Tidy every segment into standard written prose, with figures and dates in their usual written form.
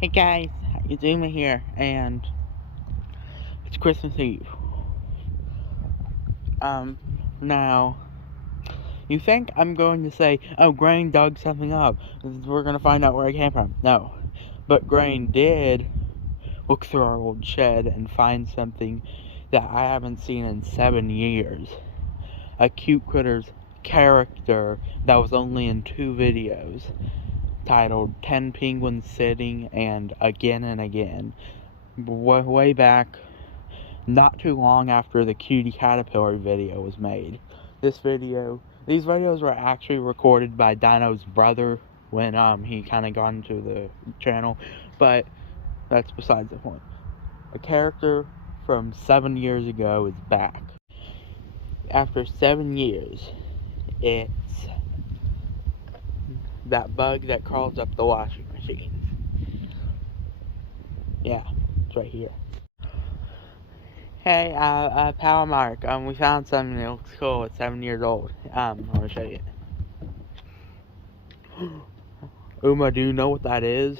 Hey guys, it's Uma here, and it's Christmas Eve. Now, you think I'm going to say, oh, Grain dug something up, we're going to find out where it came from. No. But Grain did look through our old shed and find something that I haven't seen in 7 years. A Cute Critters character that was only in 2 videos, titled 10 Penguins Sitting and Again and Again. Way back, not too long after the Cutie Caterpillar video was made. These videos were actually recorded by Dino's brother when he kind of got into the channel, but that's besides the point. A character from 7 years ago is back. After 7 years, it's that bug that crawls up the washing machine. Yeah, it's right here. Hey, Power Mark, we found something that looks cool. It's 7 years old. I want to show you. Uma, do you know what that is?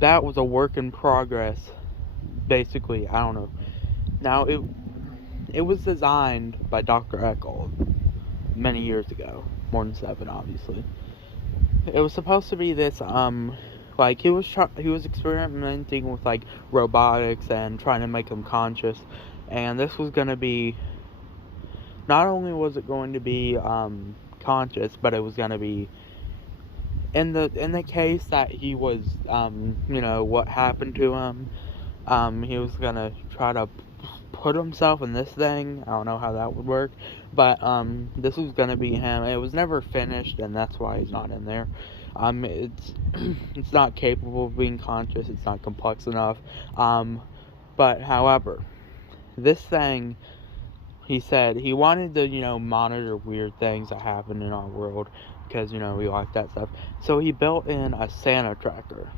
That was a work in progress. Basically, I don't know. Now, it was designed by Dr. Eccles many years ago. More than 7, obviously. It was supposed to be this, like, he was experimenting with, like, robotics and trying to make them conscious. And this was going to be, not only was it going to be, conscious, but it was going to be, in the case that he was, what happened to him, he was going to try to put himself in this thing. I don't know how that would work, but, this was going to be him. It was never finished, and that's why he's not in there. It's not capable of being conscious, it's not complex enough, but however, this thing, he said he wanted to, monitor weird things that happen in our world, because, we like that stuff, so he built in a Santa tracker,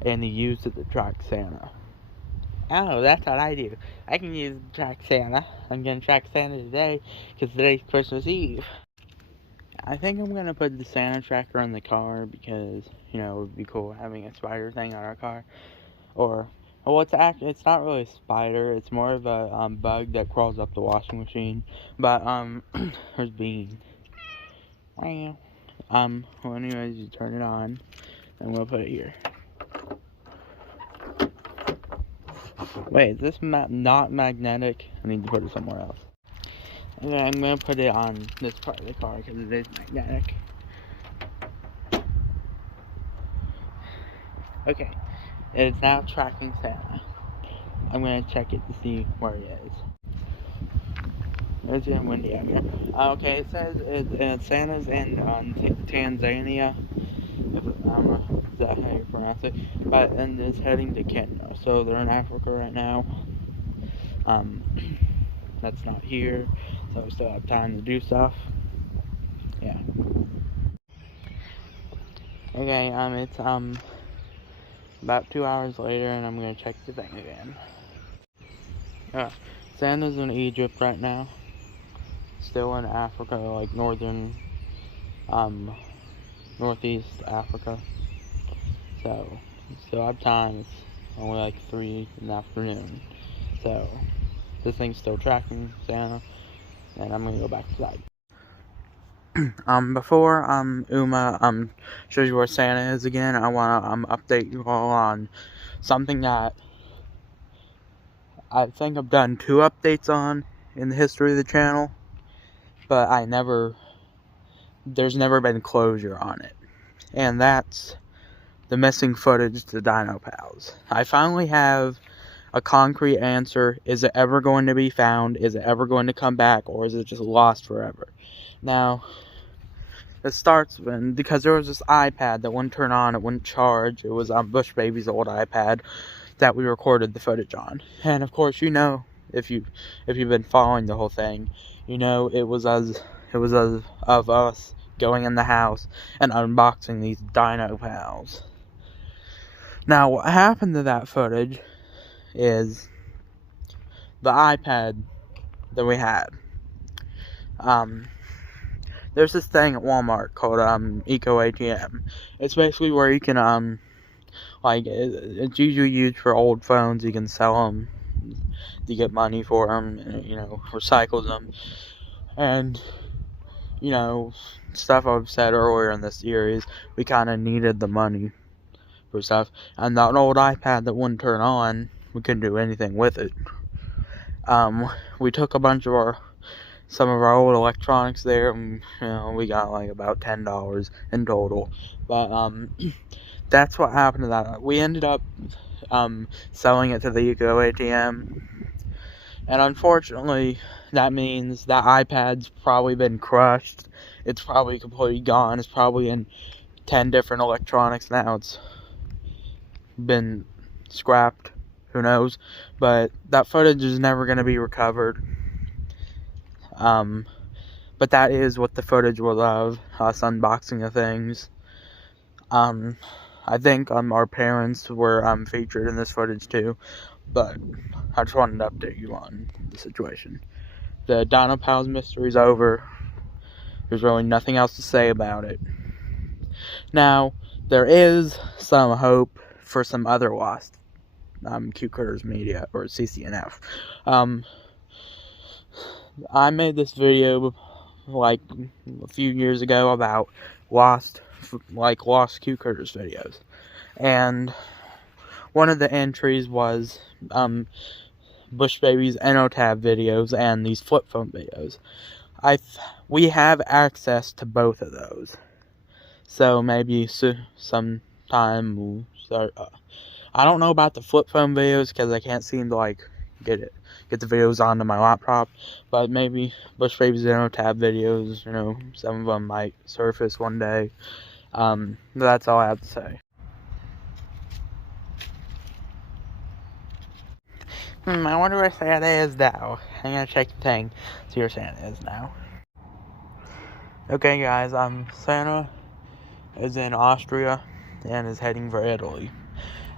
and he used it to track Santa. Oh, that's what I do. I can use it to track Santa. I'm gonna track Santa today, because today's Christmas Eve. I think I'm gonna put the Santa tracker in the car because, it would be cool having a spider thing on our car. Well, it's not really a spider. It's more of a bug that crawls up the washing machine. But there's Bean. Well, anyways, you turn it on, and we'll put it here. Wait, is this not magnetic? I need to put it somewhere else. Okay, I'm going to put it on this part of the car because it is magnetic. Okay, it's now tracking Santa. I'm going to check it to see where it is. It's getting windy out here. Okay, it says Santa's in Tanzania. I don't know if that's how you pronounce it. And it's heading to Kenya. So they're in Africa right now. That's not here, so we still have time to do stuff. Yeah. Okay, it's about 2 hours later, and I'm gonna check the thing again. Santa's in Egypt right now. Still in Africa, like northeast Africa. So still have time. It's only like 3 in the afternoon. So this thing's still tracking Santa, and I'm gonna go back inside. Before Uma shows you where Santa is again, I wanna update you all on something that I think I've done 2 updates on in the history of the channel, but there's never been closure on it, and that's the missing footage to Dino Pals. I finally have a concrete answer. Is it ever going to be found? Is it ever going to come back? Or is it just lost forever? Now, it starts because there was this iPad that wouldn't turn on, it wouldn't charge. It was Bush Baby's old iPad that we recorded the footage on. And of course, if you've been following the whole thing, it was of us going in the house and unboxing these Dino Pals. Now, what happened to that footage is the iPad that we had. There's this thing at Walmart called Eco ATM. It's basically where you can Like, it's usually used for old phones. You can sell them to get money for them, you know, recycle them. And, you know, stuff I've said earlier in the series, we kind of needed the money for stuff. And that old iPad that wouldn't turn on, we couldn't do anything with it. We took a bunch of some of our old electronics there, and, you know, we got like about $10 in total. But that's what happened to that. We ended up selling it to the Eco ATM, and unfortunately, that means that iPad's probably been crushed. It's probably completely gone. It's probably in 10 different electronics now. It's been scrapped. Who knows? But that footage is never going to be recovered. But that is what the footage was of, us unboxing the things. I think our parents were featured in this footage too, but I just wanted to update you on the situation. The Dino Pals mystery's over. There's really nothing else to say about it. Now, there is some hope for some other lost Q Critters media, or CC&F. I made this video like a few years ago about lost Q Critters videos, and one of the entries was Bush Baby's Enotab videos and these flip phone videos. We have access to both of those, so maybe sometime we'll start. I don't know about the flip phone videos because I can't seem to get the videos onto my laptop, but maybe Bush Baby's Enotab videos, you know, some of them might surface one day. That's all I have to say. I wonder where Santa is now. I'm gonna check the thing, see where Santa is now. Okay guys, Santa is in Austria and is heading for Italy,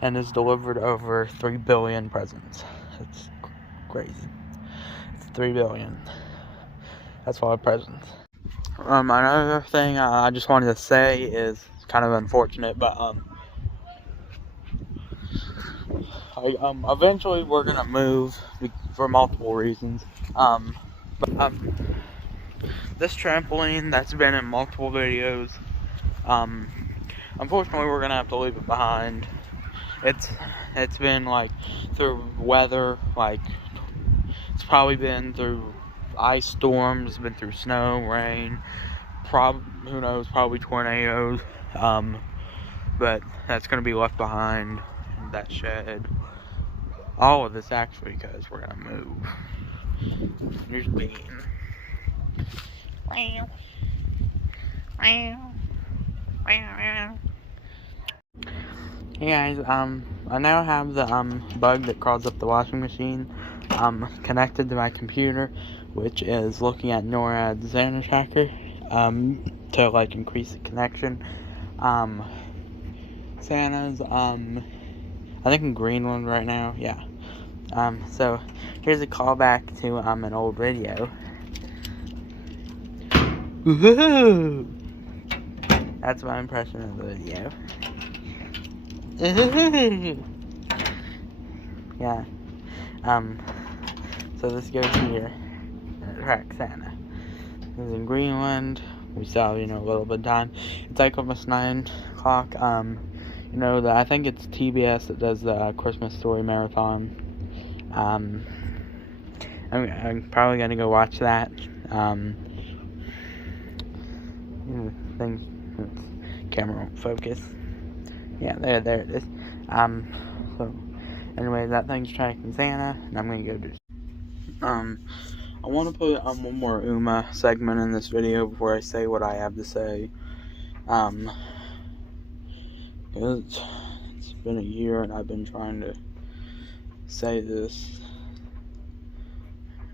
and has delivered over 3 billion presents. It's crazy. It's 3 billion. That's a lot of presents. Another thing I just wanted to say is kind of unfortunate, but eventually we're gonna move for multiple reasons. This trampoline that's been in multiple videos, unfortunately we're gonna have to leave it behind. It's been through weather, it's probably been through ice storms, been through snow, rain, who knows, probably tornadoes, but that's gonna be left behind, that shed. All of this actually, because we're gonna move. Here's Bean. Hey guys, I now have the bug that crawls up the washing machine connected to my computer, which is looking at NORAD's Santa tracker to increase the connection. Santa's I think in Greenland right now, yeah. So here's a callback to an old video. Woohoo! That's my impression of the video. Yeah. So this goes here. Track Santa. This is in Greenland. We still have, a little bit of time. It's almost 9 o'clock. I think it's TBS that does the Christmas Story Marathon. I'm probably gonna go watch that. Things, camera won't focus. Yeah, there it is. So anyway, that thing's tracking Santa, and I'm gonna go do. I want to put one more Uma segment in this video before I say what I have to say. It's been a year and I've been trying to say this,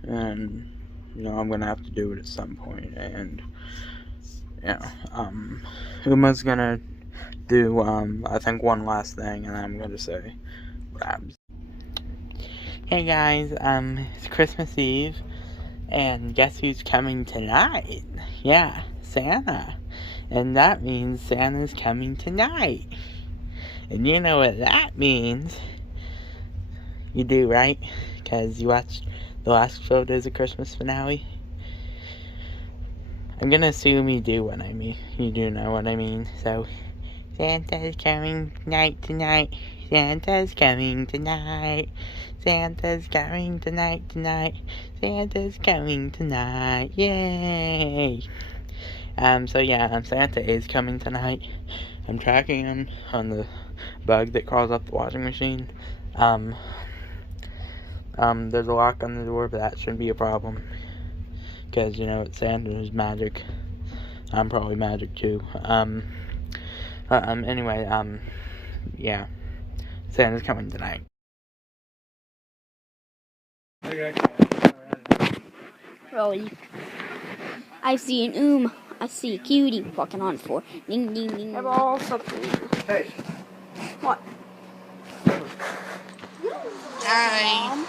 and I'm gonna have to do it at some point. And Uma's gonna do I think one last thing, and I'm gonna say what happens. Hey guys, it's Christmas Eve, and guess who's coming tonight? Yeah, Santa. And that means Santa's coming tonight. And you know what that means. You do, right? Because you watched the last 12 Days of Christmas finale. I'm gonna assume you do what I mean. You do know what I mean. So, Santa's coming tonight. Santa's coming tonight. Santa's coming tonight. Santa's coming tonight. Yay! So yeah, Santa is coming tonight. I'm tracking him on the bug that crawls up the washing machine. There's a lock on the door, but that shouldn't be a problem. Because, you know, it's Santa who's magic. I'm probably magic too. Anyway, yeah. Santa's coming tonight. Rolly. I see an I see a cutie walking on the floor. Ding, ding, ding. Have all something. Hey. What? Hi.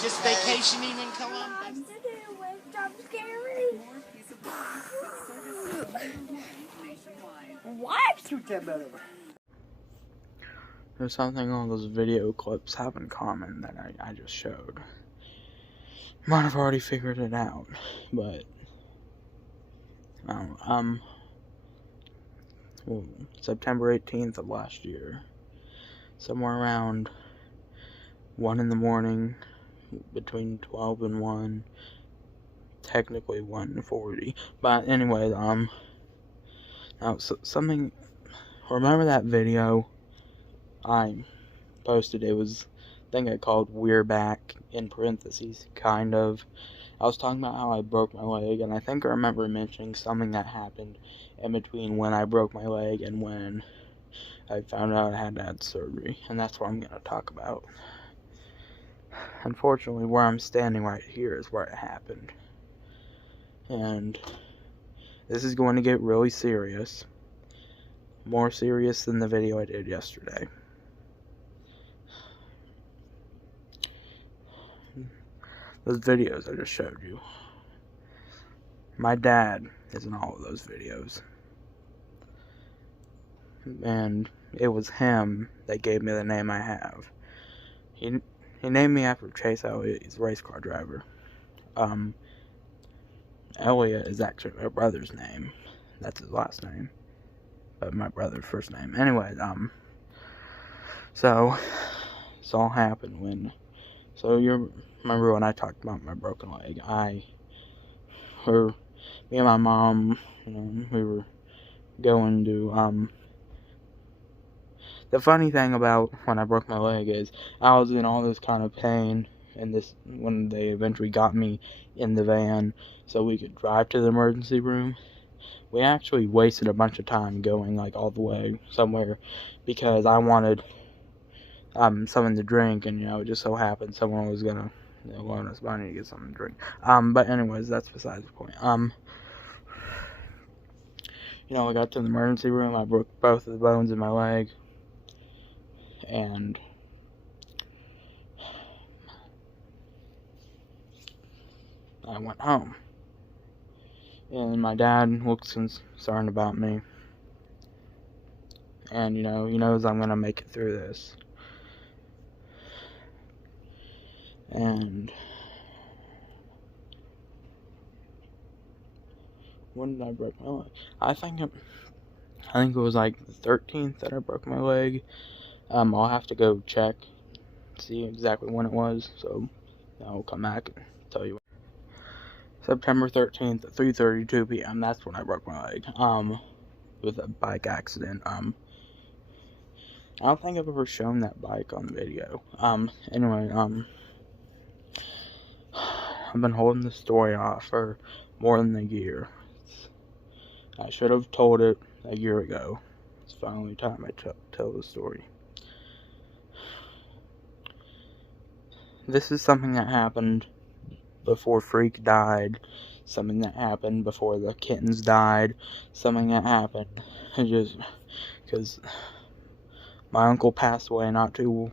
Just vacationing in Columbus. What? There's something all those video clips have in common that I just showed. Might have already figured it out, but September 18th of last year, somewhere around 1 in the morning, between 12 and 1, technically 1:40, but anyway, something, remember that video I posted? It was, I think I called "We're Back" in parentheses, kind of. I was talking about how I broke my leg, and I think I remember mentioning something that happened in between when I broke my leg and when I found out I had to have surgery, and that's what I'm going to talk about. Unfortunately, where I'm standing right here is where it happened, and this is going to get really serious, more serious than the video I did yesterday. Those videos I just showed you. My dad is in all of those videos. And it was him that gave me the name I have. He named me after Chase Elliott. He's a race car driver. Elliott is actually my brother's name. That's his last name. But my brother's first name. Anyway, so this all happened when, so you remember when I talked about my broken leg? Me and my mom, we were going to, the funny thing about when I broke my leg is I was in all this kind of pain, and when they eventually got me in the van so we could drive to the emergency room, we actually wasted a bunch of time going like all the way somewhere because I wanted something to drink, and it just so happened someone was gonna loan us money to get something to drink. But anyways, that's besides the point. I got to the emergency room. I broke both of the bones in my leg, and I went home. And my dad looks concerned about me, and he knows I'm gonna make it through this. And when did I break my leg? I think it was like the 13th that I broke my leg. I'll have to go check, see exactly when it was, so I'll come back and tell you. September 13th at 3:32 p.m. That's when I broke my leg. With a bike accident. I don't think I've ever shown that bike on video. Anyway, I've been holding this story off for more than a year. I should have told it a year ago. It's finally time I tell the story. This is something that happened before Freak died, something that happened before the kittens died, something that happened just because my uncle passed away not too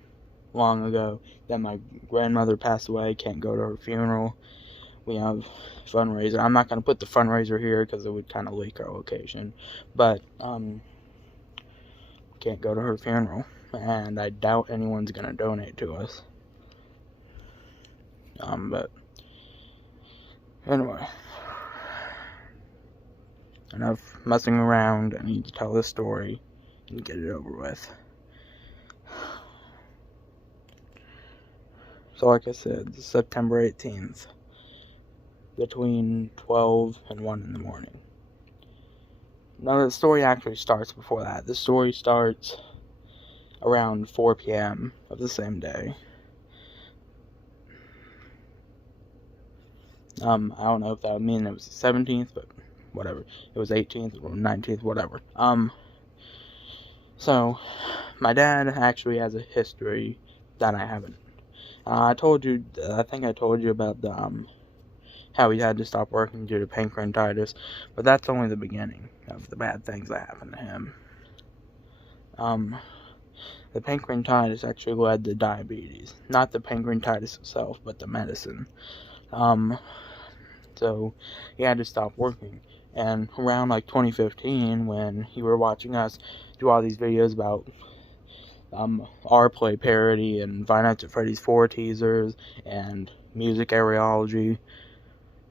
long ago, then my grandmother passed away, can't go to her funeral. We have fundraiser. I'm not going to put the fundraiser here because it would kind of leak our location, but can't go to her funeral, and I doubt anyone's gonna donate to us. But anyway, enough messing around. I need to tell this story and get it over with. So like I said, September 18th, between 12 and 1 in the morning. Now the story actually starts before that. The story starts around 4 p.m. of the same day. I don't know if that would mean it was the 17th, but whatever. It was 18th or 19th, whatever. So, my dad actually has a history that I haven't. I think I told you about the, how he had to stop working due to pancreatitis, but that's only the beginning of the bad things that happened to him. The pancreatitis actually led to diabetes. Not the pancreatitis itself, but the medicine. So he had to stop working. And around like 2015, when you were watching us do all these videos about our play parody and Five Nights at Freddy's 4 teasers and music areology,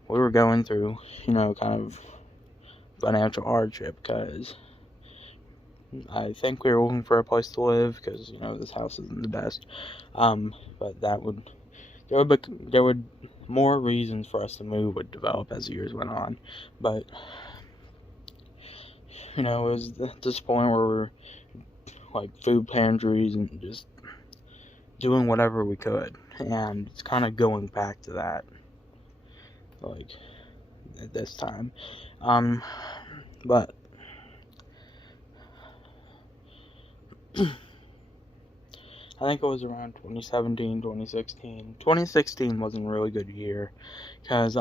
we were going through, kind of financial hardship, because I think we were looking for a place to live, because, this house isn't the best. But there would more reasons for us to move would develop as the years went on. But, it was at this point where we're like food pantries and just doing whatever we could. And it's kind of going back to that, like, at this time. But I think it was around 2017, 2016. 2016 wasn't a really good year, because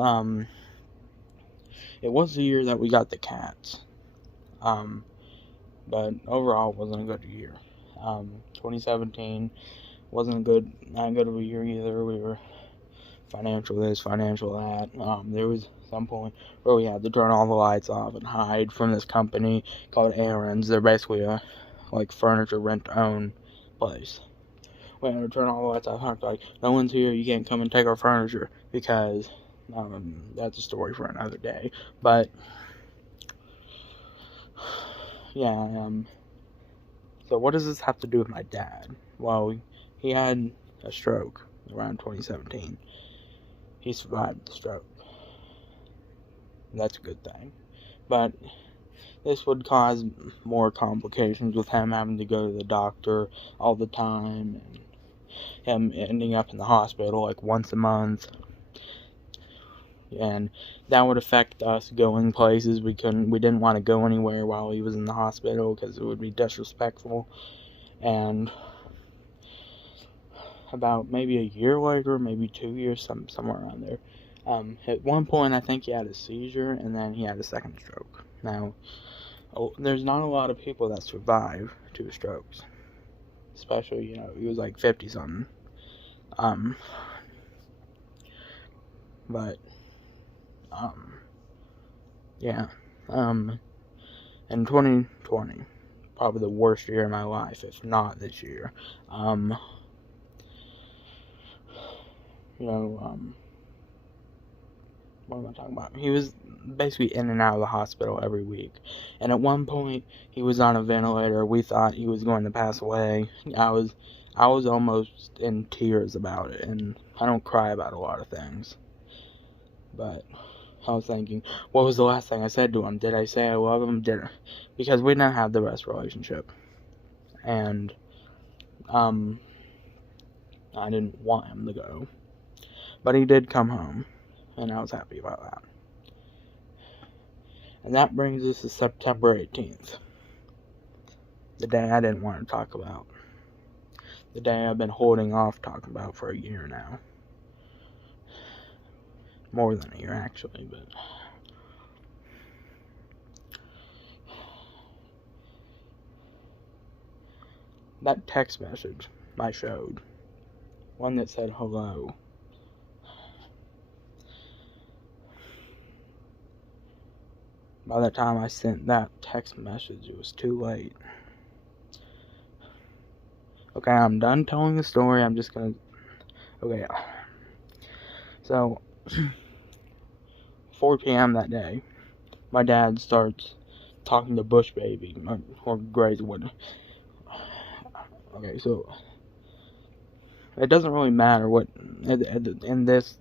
it was the year that we got the cats. But overall it wasn't a good year. 2017 wasn't not good of a year either. We were financial this, financial that. There was some point where we had to turn all the lights off and hide from this company called Aaron's. They're basically a furniture rent-to-own place. We had to turn all the lights off. Like, no one's here, you can't come and take our furniture, because that's a story for another day. But yeah, so what does this have to do with my dad? Well, he had a stroke around 2017. He survived the stroke. That's a good thing. But this would cause more complications, with him having to go to the doctor all the time, and him ending up in the hospital like once a month. And that would affect us going places. We didn't want to go anywhere while he was in the hospital, because it would be disrespectful. And about maybe a year later, maybe 2 years, somewhere around there, at one point I think he had a seizure, and then he had a second stroke. Now, there's not a lot of people that survive 2 strokes, especially, he was like 50 something. But yeah, in 2020, probably the worst year of my life, if not this year. What am I talking about? He was basically in and out of the hospital every week. And at one point, he was on a ventilator. We thought he was going to pass away. I was almost in tears about it. And I don't cry about a lot of things. But I was thinking, what was the last thing I said to him? Did I say I love him? Because we didn't have the best relationship. And, I didn't want him to go. But he did come home. And I was happy about that. And that brings us to September 18th. The day I didn't want to talk about. The day I've been holding off talking about for a year now. More than a year, actually, but... that text message I showed. One that said hello. By the time I sent that text message, it was too late. Okay, I'm done telling the story. I'm just gonna. Okay. So, 4 p.m. that day, my dad starts talking to Bush Baby, or Gray's wood. Okay, so it doesn't really matter what in this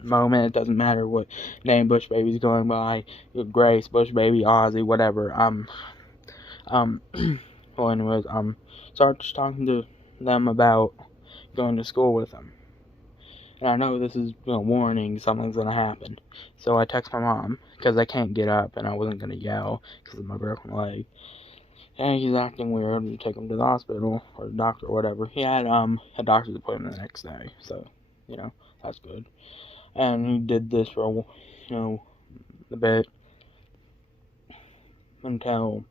moment. It doesn't matter what name Bush Baby's going by, Grace, Bush Baby, Ozzy, whatever. Well, anyways, starts talking to them about going to school with them. And I know this is warning something's gonna happen. So I text my mom because I can't get up and I wasn't gonna yell because of my broken leg. And he's acting weird. We take him to the hospital or the doctor or whatever. He had a doctor's appointment the next day, so that's good. And he did this for a bit until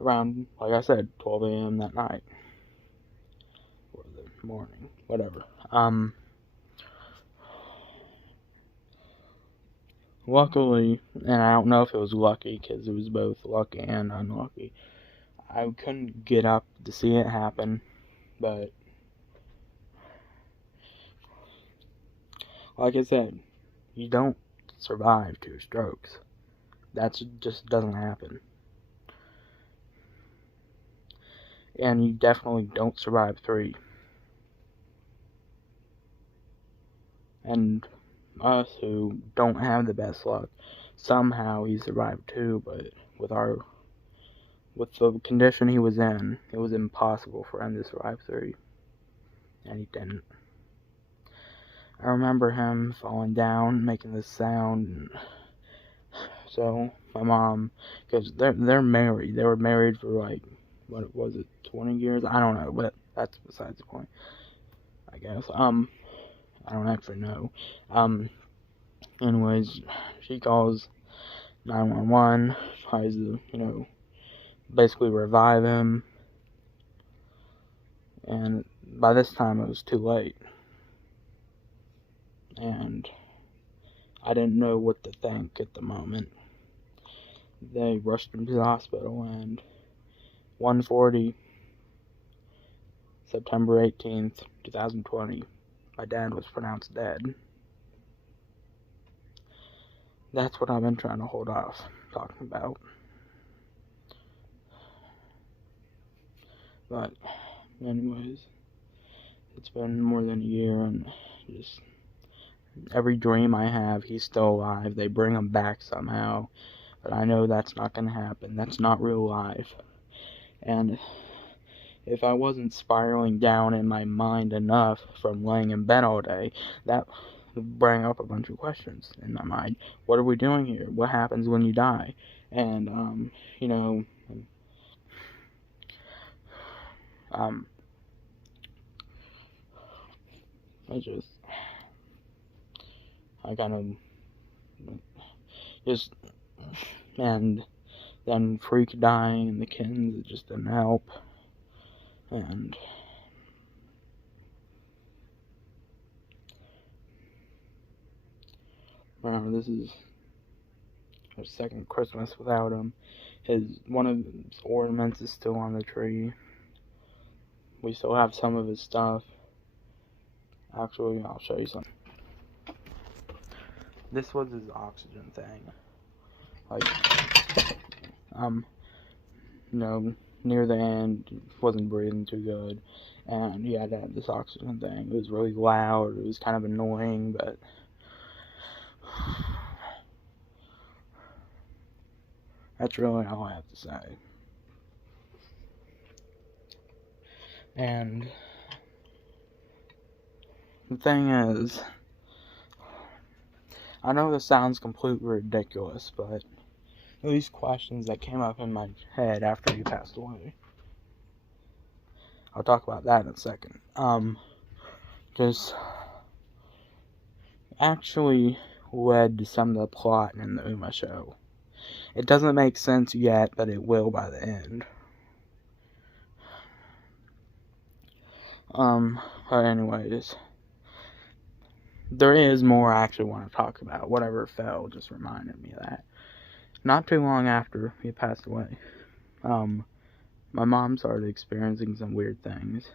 around, like I said, 12 a.m. that night or the morning, whatever. Luckily, and I don't know if it was lucky because it was both lucky and unlucky, I couldn't get up to see it happen, but like I said, you don't survive 2 strokes. That just doesn't happen. And you definitely don't survive 3. And us who don't have the best luck, somehow he survived 2, but with the condition he was in, it was impossible for him to survive 3. And he didn't. I remember him falling down, making this sound, and so my mom, because they're married. They were married for like, what was it, 20 years? I don't know, but that's besides the point, I guess. I don't actually know. Anyways, she calls 911, tries to, basically revive him, and by this time it was too late. And I didn't know what to think at the moment. They rushed him to the hospital, and 1:40, September 18th, 2020, my dad was pronounced dead. That's what I've been trying to hold off talking about. But, anyways, it's been more than a year, and just every dream I have, he's still alive. They bring him back somehow, but I know that's not going to happen. That's not real life. And if I wasn't spiraling down in my mind enough from laying in bed all day, that would bring up a bunch of questions in my mind. What are we doing here? What happens when you die? And, I kind of just, and then Freak dying and the Kins, it just didn't help. And this is our second Christmas without him. One of his ornaments is still on the tree. We still have some of his stuff. Actually, I'll show you something. This was his oxygen thing. Like, near the end, wasn't breathing too good, and he had to have this oxygen thing. It was really loud. It was kind of annoying, but that's really all I have to say. And the thing is, I know this sounds completely ridiculous, but these questions that came up in my head after he passed away, I'll talk about that in a second. Just actually led to some of the plot in the Uma show. It doesn't make sense yet, but it will by the end. But anyways, there is more I actually want to talk about. Whatever fell just reminded me of that. Not too long after he passed away, my mom started experiencing some weird things.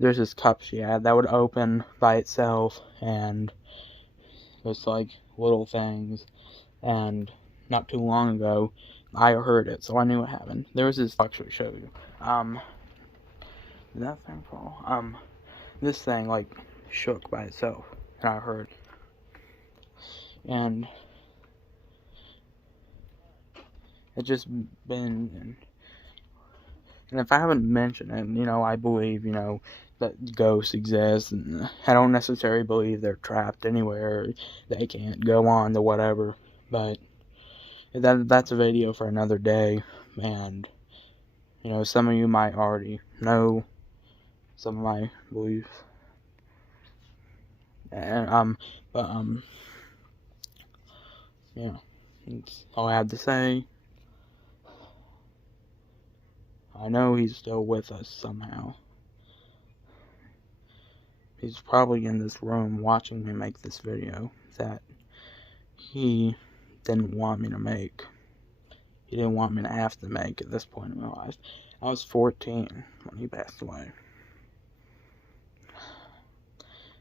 There's this cup she had that would open by itself, and just like little things. And not too long ago, I heard it, so I knew what happened. There was this, I'll actually show you. Did that thing fall? This thing like shook by itself, and I heard. And it just been, and if I haven't mentioned it, you know, I believe, you know, that ghosts exist, and I don't necessarily believe they're trapped anywhere, they can't go on to whatever, but that's a video for another day. And you know, some of you might already know some of my beliefs, and yeah, that's all I have to say. I know he's still with us somehow. He's probably in this room watching me make this video that he didn't want me to make. He didn't want me to have to make at this point in my life. I was 14 when he passed away.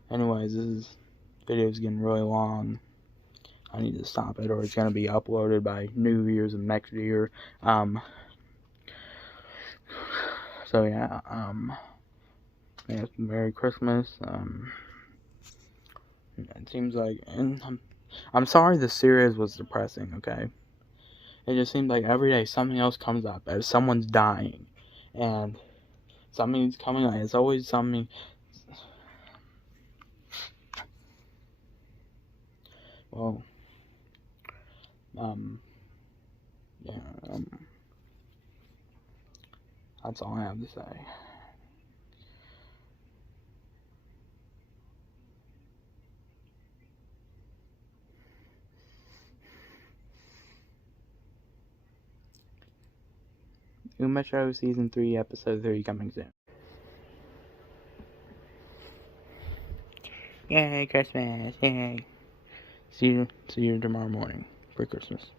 Anyways, this video is getting really long. I need to stop it, or it's going to be uploaded by New Year's of next year. So yeah, yeah, Merry Christmas. It seems like, and I'm sorry the series was depressing, okay? It just seems like every day something else comes up, as someone's dying, and something's coming up. It's always something. Well, yeah, that's all I have to say. Uma Show Season 3, Episode 3 coming soon. Yay, Christmas, yay. See you tomorrow morning for Christmas.